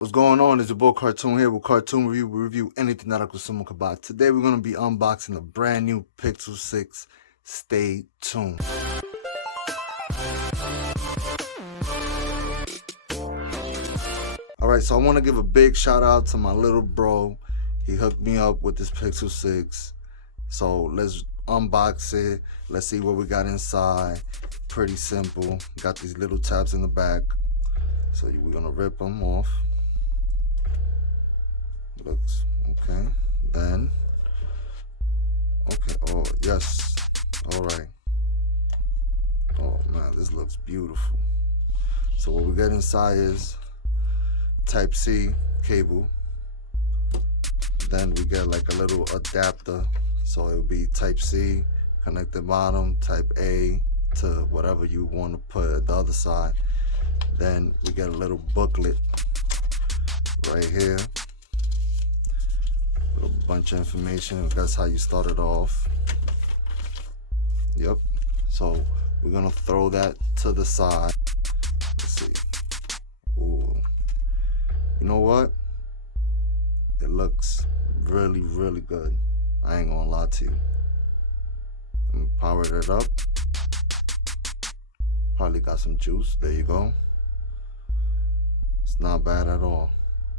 What's going on? It's your boy Cartoon here with Cartoon Review. We review anything that a consumer could buy. Today we're going to be unboxing the brand new Pixel 6. Stay tuned. Alright, so I want to give a big shout out to my little bro. He hooked me up with this Pixel 6. So let's unbox it. Let's see what we got inside. Pretty simple. Got these little tabs in the back. So we're going to rip them off. Looks okay. Then okay. Oh yes. All right. Oh man, this looks beautiful. So what we got inside is Type-C cable. Then we get like a little adapter. So it'll be Type-C, connected bottom, Type-A to whatever you want to put at the other side. Then we get a little booklet right here. A bunch of information. That's how you start it off. Yep. So we're gonna throw that to the side. Let's see. Ooh. You know what? It looks really, really good. I ain't gonna lie to you. Let me power it up. Probably got some juice. There you go. It's not bad at all.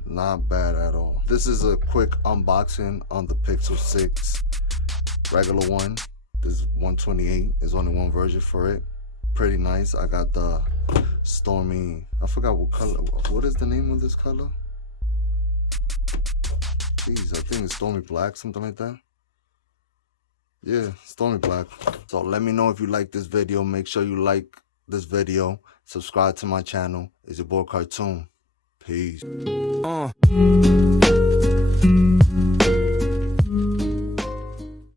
Not bad at all. This is a quick unboxing on the Pixel 6 regular one. This is 128. There's only one version for it. Pretty nice. I got the stormy. I forgot what color. What is the name of this color? Jeez, I think it's stormy black, something like that. Yeah, stormy black. So let me know if you like this video. Make sure you like this video. Subscribe to my channel. It's your boy Cartoon. Peace.